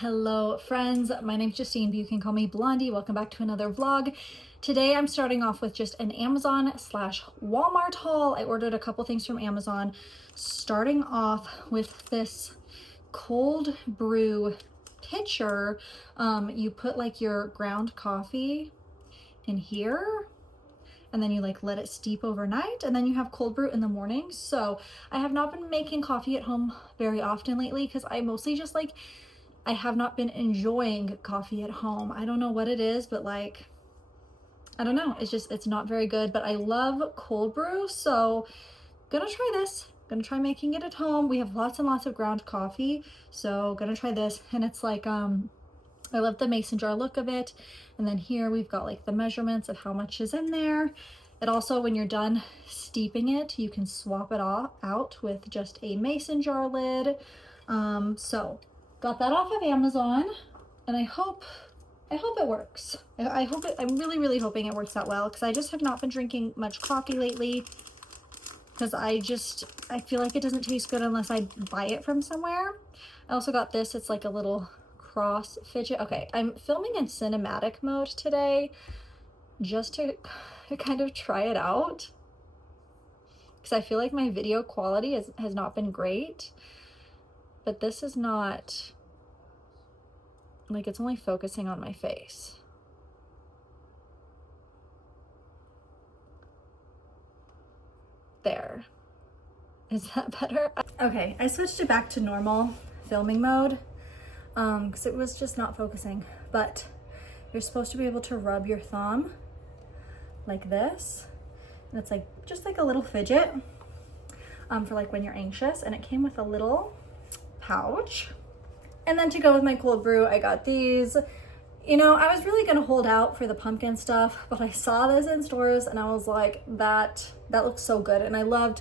Hello friends, my name's Justine, but you can call me Blondie. Welcome back to another vlog. Today I'm starting off with just an Amazon/Walmart haul. I ordered a couple things from Amazon, starting off with this cold brew pitcher. You put like your ground coffee in here and then you like let it steep overnight and then you have cold brew in the morning. So I have not been making coffee at home very often lately because I mostly just I have not been enjoying coffee at home. I don't know what it is, but like, I don't know. It's not very good, but I love cold brew. So gonna try this. Gonna try making it at home. We have lots and lots of ground coffee. So gonna try this. And it's like, I love the mason jar look of it. And then here we've got like the measurements of how much is in there. It also, when you're done steeping it, you can swap it out with just a mason jar lid. So got that off of Amazon, and I hope it works. I'm really hoping it works out well, because I just have not been drinking much coffee lately, because I feel like it doesn't taste good unless I buy it from somewhere. I also got this. It's like a little cross fidget. Okay, I'm filming in cinematic mode today just to kind of try it out, because I feel like my video quality has not been great. But this is not, like, it's only focusing on my face. There. Is that better? Okay, I switched it back to normal filming mode because it was just not focusing. But you're supposed to be able to rub your thumb like this. And it's like, just like a little fidget for like when you're anxious. And it came with a little pouch. And then to go with my cold brew, I got these. You know, I was really gonna hold out for the pumpkin stuff, but I saw this in stores and I was like, that looks so good. And I loved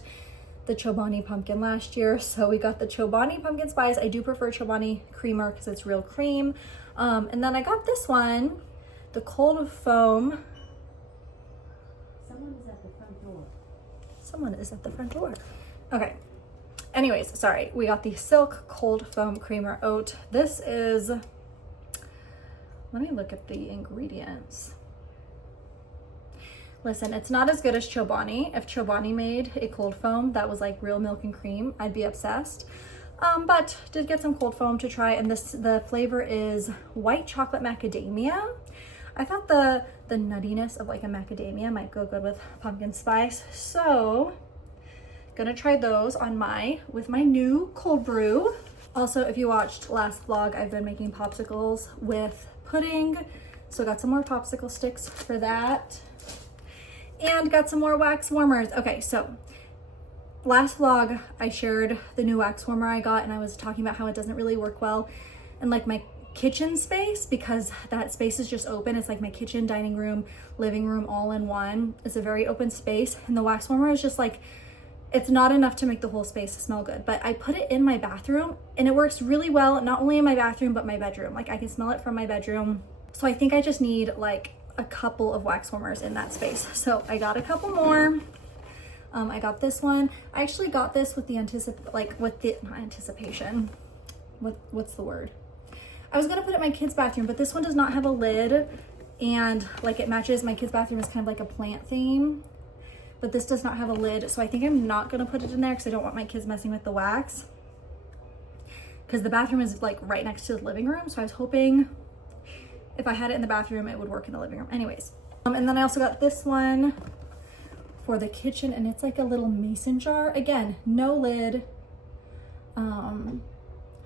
the Chobani pumpkin last year, so we got the Chobani pumpkin spice. I do prefer Chobani creamer because it's real cream. And then I got this one, the cold foam. Someone is at the front door. Someone is at the front door. Okay. Anyways, sorry, we got the Silk Cold Foam Creamer Oat. This is, let me look at the ingredients. Listen, it's not as good as Chobani. If Chobani made a cold foam that was like real milk and cream, I'd be obsessed. But did get some cold foam to try, and the flavor is white chocolate macadamia. I thought the nuttiness of like a macadamia might go good with pumpkin spice, so gonna try those on with my new cold brew. Also, if you watched last vlog, I've been making popsicles with pudding, so got some more popsicle sticks for that, and got some more wax warmers. Okay, so last vlog I shared the new wax warmer I got, and I was talking about how it doesn't really work well in like my kitchen space, because that space is just open. It's like my kitchen, dining room, living room all in one. It's a very open space, and the wax warmer is just like, it's not enough to make the whole space smell good. But I put it in my bathroom and it works really well, not only in my bathroom, but my bedroom. Like, I can smell it from my bedroom. So I think I just need like a couple of wax warmers in that space. So I got a couple more. I got this one. I actually got this with the not anticipation. What's the word? I was gonna put it in my kids' bathroom, but this one does not have a lid, and like it matches my kids' bathroom. Is kind of like a plant theme. But this does not have a lid, so I think I'm not gonna put it in there because I don't want my kids messing with the wax, because the bathroom is like right next to the living room. So I was hoping if I had it in the bathroom, it would work in the living room. Anyways, and then I also got this one for the kitchen, and it's like a little mason jar. Again, no lid.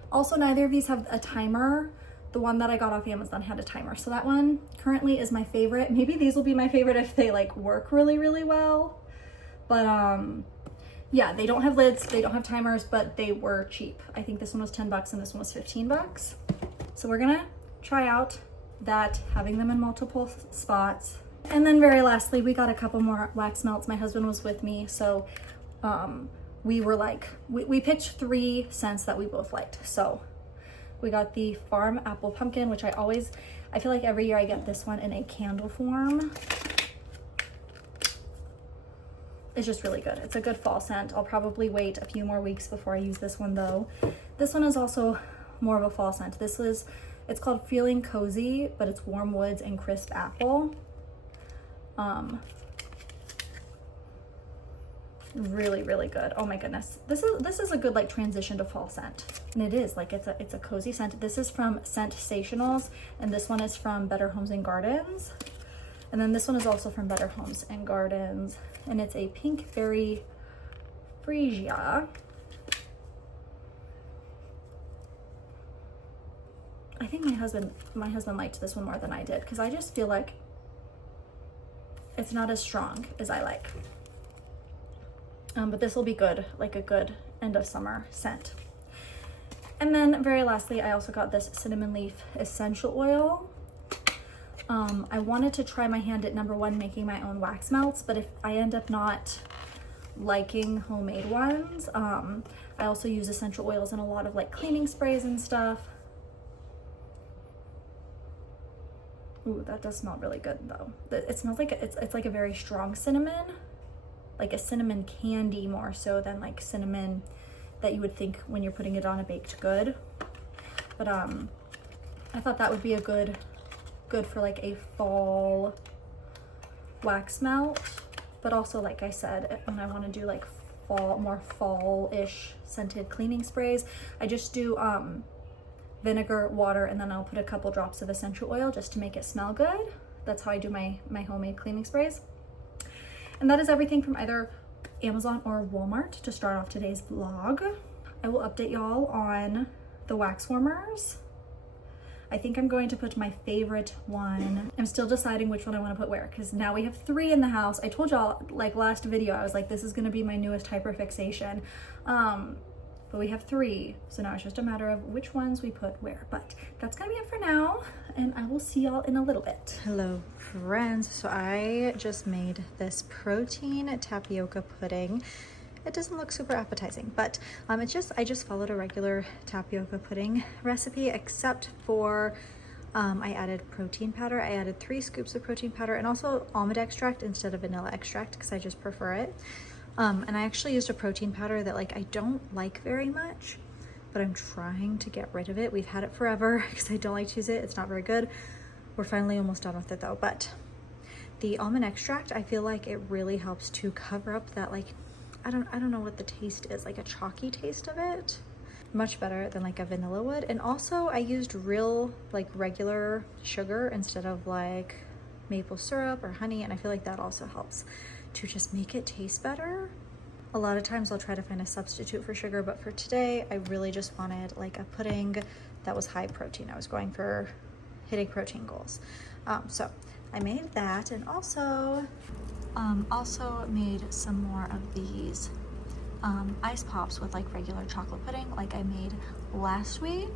Also, neither of these have a timer. The one that I got off Amazon had a timer, so that one currently is my favorite. Maybe these will be my favorite if they like work really well. But yeah, they don't have lids, they don't have timers, but they were cheap. I think this one was 10 bucks and this one was 15 bucks. So we're gonna try out that, having them in multiple spots. And then very lastly, we got a couple more wax melts. My husband was with me, so we were like, we picked 3 scents that we both liked. So we got the Farm Apple Pumpkin, which I feel like every year I get this one in a candle form. It's just really good. It's a good fall scent. I'll probably wait a few more weeks before I use this one though. This one is also more of a fall scent. It's called Feeling Cozy, but it's warm woods and crisp apple. Really, really good. Oh my goodness. This is a good like transition to fall scent. And it is like, it's a cozy scent. This is from Scentationals, and this one is from Better Homes and Gardens. And then this one is also from Better Homes and Gardens, and it's a pink berry freesia. I think my husband liked this one more than I did, because I just feel like it's not as strong as I like. But this will be good, like a good end of summer scent. And then very lastly, I also got this cinnamon leaf essential oil. I wanted to try my hand at #1 making my own wax melts, but if I end up not liking homemade ones, I also use essential oils in a lot of like cleaning sprays and stuff. Ooh, that does smell really good though. It smells like it's like a very strong cinnamon, like a cinnamon candy more so than like cinnamon that you would think when you're putting it on a baked good. But I thought that would be a good for like a fall wax melt. But also, like I said, when I want to do like more fall-ish scented cleaning sprays, I just do vinegar, water, and then I'll put a couple drops of essential oil just to make it smell good. That's how I do my homemade cleaning sprays. And that is everything from either Amazon or Walmart to start off today's vlog. I will update y'all on the wax warmers. I think I'm going to put my favorite one. I'm still deciding which one I want to put where, because now we have 3 in the house. I told y'all like last video, I was like, this is going to be my newest hyperfixation. But we have 3, so now it's just a matter of which ones we put where. But that's gonna be it for now, and I will see y'all in a little bit. Hello friends, so I just made this protein tapioca pudding. It doesn't look super appetizing, but I just followed a regular tapioca pudding recipe, except for I added protein powder. I added 3 scoops of protein powder and also almond extract instead of vanilla extract because I just prefer it. And I actually used a protein powder that like I don't like very much, but I'm trying to get rid of it. We've had it forever because I don't like to use it. It's not very good. We're finally almost done with it though. But the almond extract, I feel like it really helps to cover up that like, I don't know what the taste is, like a chalky taste of it. Much better than like a vanilla would. And also I used real like regular sugar instead of like maple syrup or honey, and I feel like that also helps to just make it taste better. A lot of times I'll try to find a substitute for sugar, but for today I really just wanted like a pudding that was high protein. I was going for hitting protein goals. So I made that, and also made some more of these ice pops with like regular chocolate pudding like I made last week.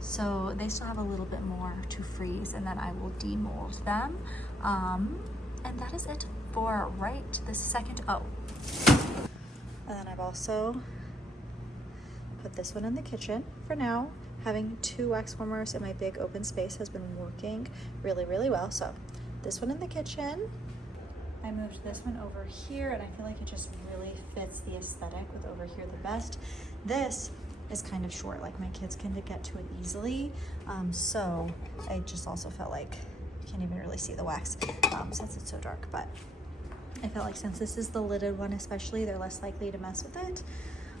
So they still have a little bit more to freeze, and then I will demold them. And that is it for right this second. Oh, and then I've also put this one in the kitchen for now. Having 2 wax warmers in my big open space has been working really, really well. So this one in the kitchen. I moved this one over here, and I feel like it just really fits the aesthetic with over here the best. This is kind of short, like my kids can get to it easily. So I just also felt like you can't even really see the wax since it's so dark, but I felt like since this is the lidded one especially, they're less likely to mess with it.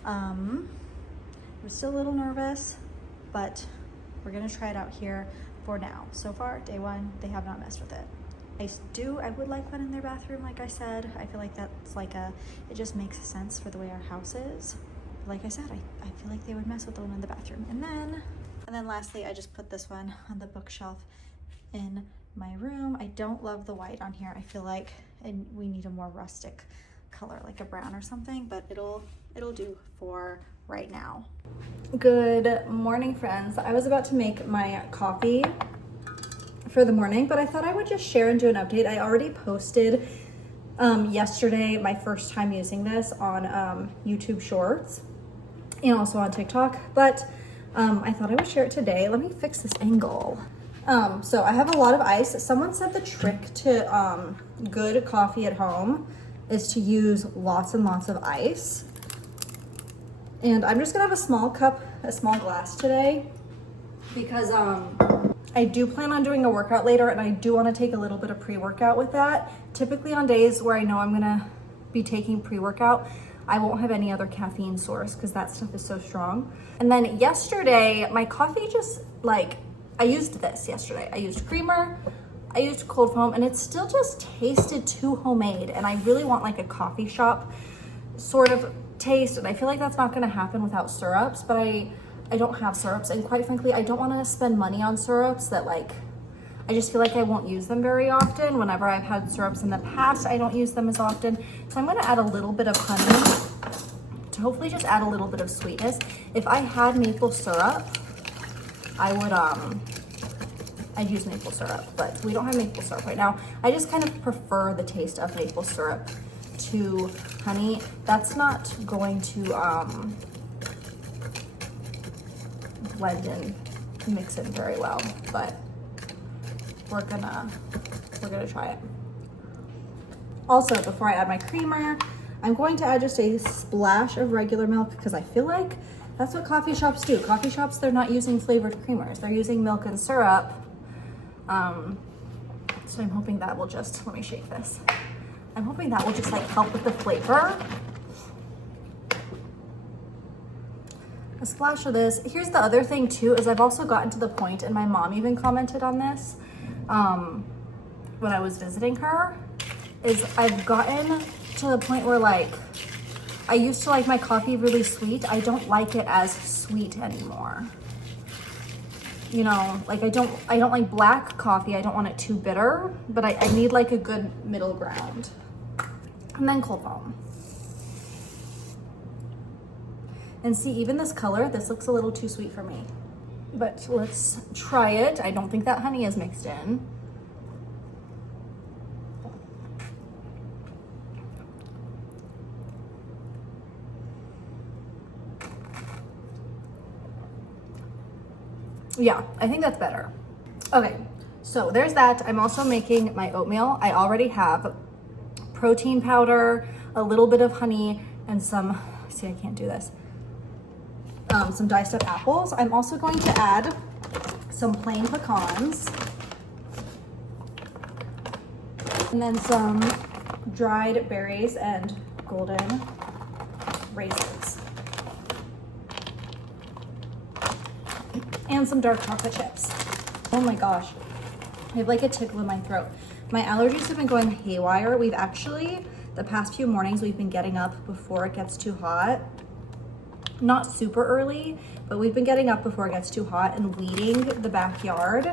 I'm still a little nervous, but we're gonna try it out here for now. So far, day 1, they have not messed with it. I would like one in their bathroom, like I said. I feel like that's like it just makes sense for the way our house is. Like I said, I feel like they would mess with the one in the bathroom. And then lastly, I just put this one on the bookshelf in my room. I don't love the white on here. I feel like we need a more rustic color, like a brown or something, but it'll do for right now. Good morning, friends. I was about to make my coffee for the morning, but I thought I would just share and do an update. I already posted yesterday my first time using this on YouTube Shorts and also on TikTok, but I thought I would share it today. Let me fix this angle. So I have a lot of ice. Someone said the trick to good coffee at home is to use lots and lots of ice. And I'm just gonna have a small cup, a small glass today. because I do plan on doing a workout later, and I do want to take a little bit of pre-workout with that. Typically on days where I know I'm gonna be taking pre-workout, I won't have any other caffeine source because that stuff is so strong. And then yesterday, my coffee just like, I used this yesterday. I used creamer, I used cold foam, and it still just tasted too homemade. And I really want like a coffee shop sort of taste. And I feel like that's not gonna happen without syrups, but I don't have syrups. And quite frankly, I don't wanna spend money on syrups that like, I just feel like I won't use them very often. Whenever I've had syrups in the past, I don't use them as often. So I'm gonna add a little bit of honey to hopefully just add a little bit of sweetness. If I had maple syrup, I would, I'd use maple syrup, but we don't have maple syrup right now. I just kind of prefer the taste of maple syrup to honey. That's not going to blend in, mix in very well, but we're gonna try it. Also, before I add my creamer, I'm going to add just a splash of regular milk because I feel like that's what coffee shops do. Coffee shops, they're not using flavored creamers. They're using milk and syrup. So I'm hoping that will just, let me shake this. I'm hoping that will just like help with the flavor. A splash of this. Here's the other thing too, is I've also gotten to the point, and my mom even commented on this when I was visiting her, is I've gotten to the point where like, I used to like my coffee really sweet. I don't like it as sweet anymore. You know, like I don't like black coffee. I don't want it too bitter, but I need like a good middle ground. And then cold foam. And see, even this color, this looks a little too sweet for me. But let's try it. I don't think that honey is mixed in. Yeah, I think that's better. Okay, so there's that. I'm also making my oatmeal. I already have protein powder, a little bit of honey, and some, see, I can't do this, some diced up apples. I'm also going to add some plain pecans, and then some dried berries and golden raisins, and some dark chocolate chips. Oh my gosh, I have like a tickle in my throat. My allergies have been going haywire. We've actually, the past few mornings, we've been getting up before it gets too hot. Not super early, but we've been getting up before it gets too hot and weeding the backyard.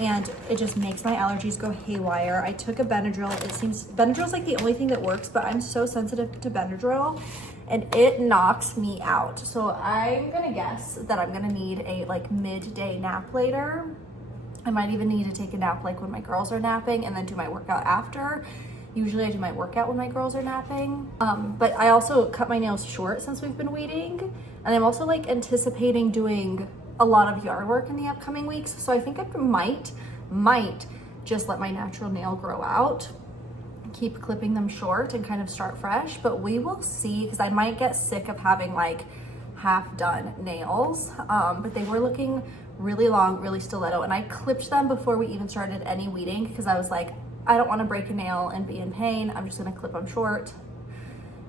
And it just makes my allergies go haywire. I took a Benadryl. It seems Benadryl's like the only thing that works, but I'm so sensitive to Benadryl and it knocks me out. So I'm gonna guess that I'm gonna need a like midday nap later. I might even need to take a nap like when my girls are napping and then do my workout after. Usually I do my workout when my girls are napping. But I also cut my nails short since we've been weeding. And I'm also like anticipating doing a lot of yard work in the upcoming weeks. So I think I might just let my natural nail grow out, keep clipping them short and kind of start fresh, but we will see, because I might get sick of having like half done nails. But they were looking really long, really stiletto, and I clipped them before we even started any weeding because I was like, I don't want to break a nail and be in pain. I'm just gonna clip them short.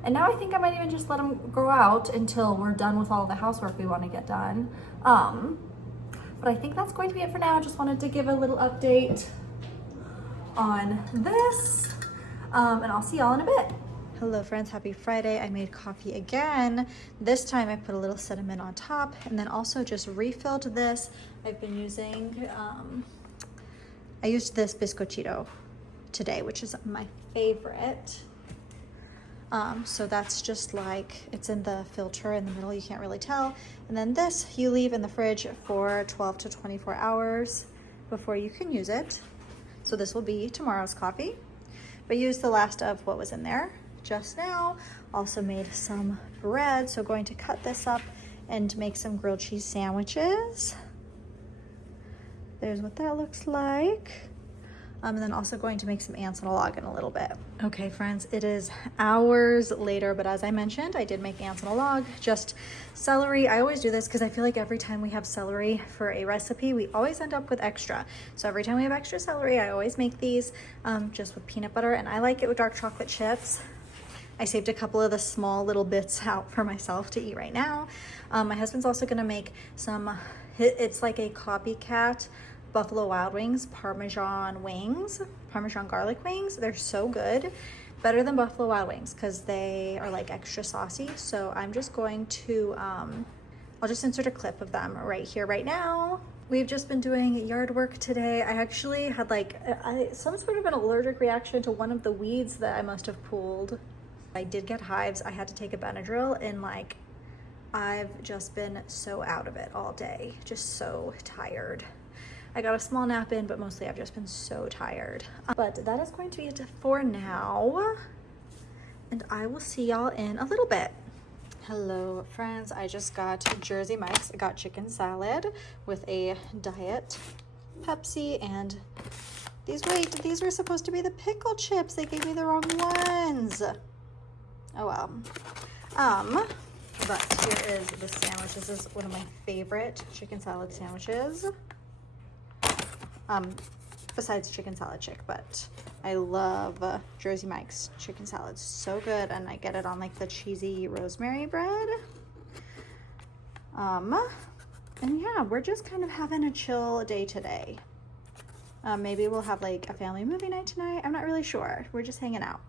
And now I think I might even just let them grow out until we're done with all the housework we want to get done. But I think that's going to be it for now. Just wanted to give a little update on this. And I'll see y'all in a bit. Hello friends, happy Friday. I made coffee again. This time I put a little cinnamon on top and then also just refilled this. I've been using, I used this Biscochito today, which is my favorite. So that's just like, it's in the filter in the middle, you can't really tell. And then this you leave in the fridge for 12 to 24 hours before you can use it. So this will be tomorrow's coffee. But use the last of what was in there just now. Also made some bread, so going to cut this up and make some grilled cheese sandwiches. There's what that looks like. And then also going to make some ants on a log in a little bit. Okay, friends, it is hours later, but as I mentioned, I did make ants on a log, just celery. I always do this because I feel like every time we have celery for a recipe, we always end up with extra. So every time we have extra celery, I always make these just with peanut butter, and I like it with dark chocolate chips. I saved a couple of the small little bits out for myself to eat right now. My husband's also gonna make some, it's like a copycat Buffalo Wild Wings Parmesan wings, Parmesan garlic wings. They're so good. Better than Buffalo Wild Wings because they are like extra saucy. So I'm just going to, I'll just insert a clip of them right here, right now. We've just been doing yard work today. I actually had like some sort of an allergic reaction to one of the weeds that I must have pulled. I did get hives. I had to take a Benadryl, and like I've just been so out of it all day, just so tired. I got a small nap in, but mostly I've just been so tired. But that is going to be it for now, and I will see y'all in a little bit. Hello friends, I just got Jersey Mike's. I got chicken salad with a diet Pepsi, and these were supposed to be the pickle chips. They gave me the wrong ones. Oh well. But here is the sandwich. This is one of my favorite chicken salad sandwiches. Besides chicken salad chick, but I love Jersey Mike's chicken salad. So good, and I get it on like the cheesy rosemary bread. And yeah, we're just kind of having a chill day today. Maybe we'll have like a family movie night tonight. I'm not really sure. We're just hanging out.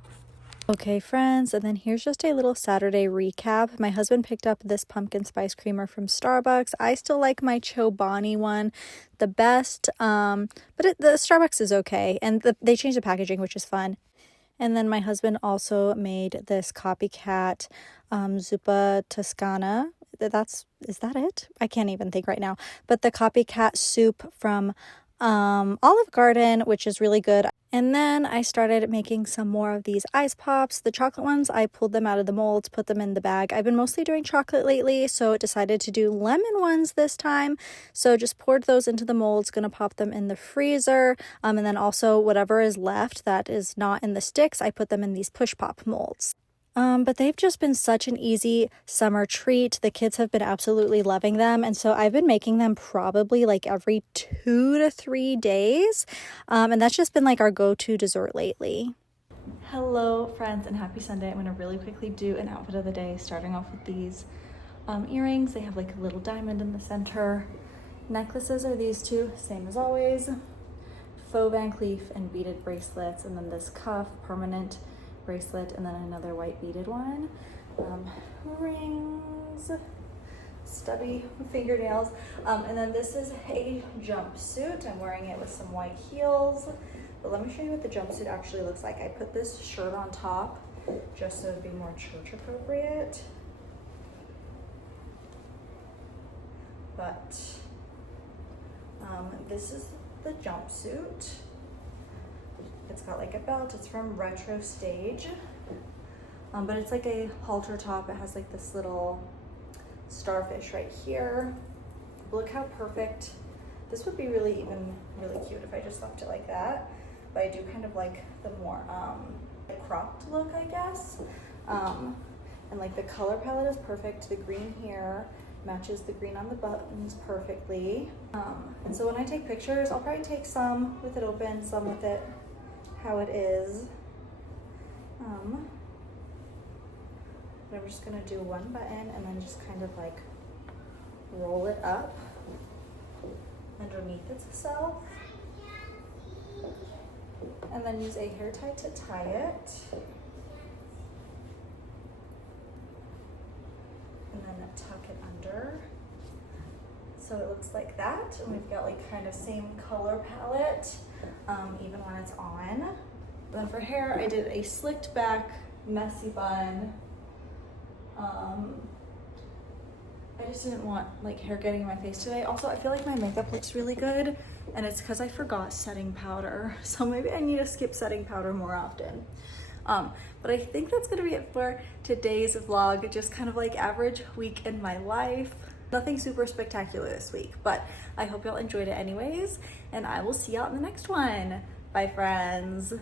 Okay, friends, and then here's just a little Saturday recap. My husband picked up this pumpkin spice creamer from Starbucks. I still like my Chobani one the best, but the Starbucks is okay, and they changed the packaging, which is fun. And then my husband also made this copycat zuppa toscana. Is that it? I can't even think right now. But the copycat soup from Olive Garden, which is really good. And then I started making some more of these ice pops. The chocolate ones, I pulled them out of the molds, put them in the bag. I've been mostly doing chocolate lately, so decided to do lemon ones this time. So just poured those into the molds, gonna pop them in the freezer. And then also whatever is left that is not in the sticks, I put them in these push pop molds. But they've just been such an easy summer treat. The kids have been absolutely loving them. And so I've been making them probably like every 2 to 3 days. And that's just been like our go-to dessert lately. Hello friends and happy Sunday. I'm going to really quickly do an outfit of the day, starting off with these earrings. They have like a little diamond in the center. Necklaces are these two, same as always. Faux Van Cleef and beaded bracelets, and then this cuff, permanent bracelet, and then another white beaded one. Rings, stubby fingernails, and then this is a jumpsuit. I'm wearing it with some white heels, but let me show you what the jumpsuit actually looks like. I put this shirt on top just so it'd be more church appropriate, but this is the jumpsuit. It's got like a belt. It's from Retro Stage, but it's like a halter top. It has like this little starfish right here. Look how perfect. This would be really cute if I just left it like that, but I do kind of like the more cropped look, I guess. And like the color palette is perfect. The green here matches the green on the buttons perfectly. And so when I take pictures, I'll probably take some with it open, some with it how it is. But I'm just gonna do one button and then just kind of like roll it up underneath itself, and then use a hair tie to tie it, and then tuck it under so it looks like that. And we've got like kind of same color palette even when it's on. Then for hair, I did a slicked back messy bun. I just didn't want like hair getting in my face today. Also, I feel like my makeup looks really good, and it's because I forgot setting powder. So maybe I need to skip setting powder more often. But I think that's gonna be it for today's vlog. Just kind of like average week in my life. Nothing super spectacular this week, but I hope y'all enjoyed it anyways, and I will see y'all in the next one. Bye, friends.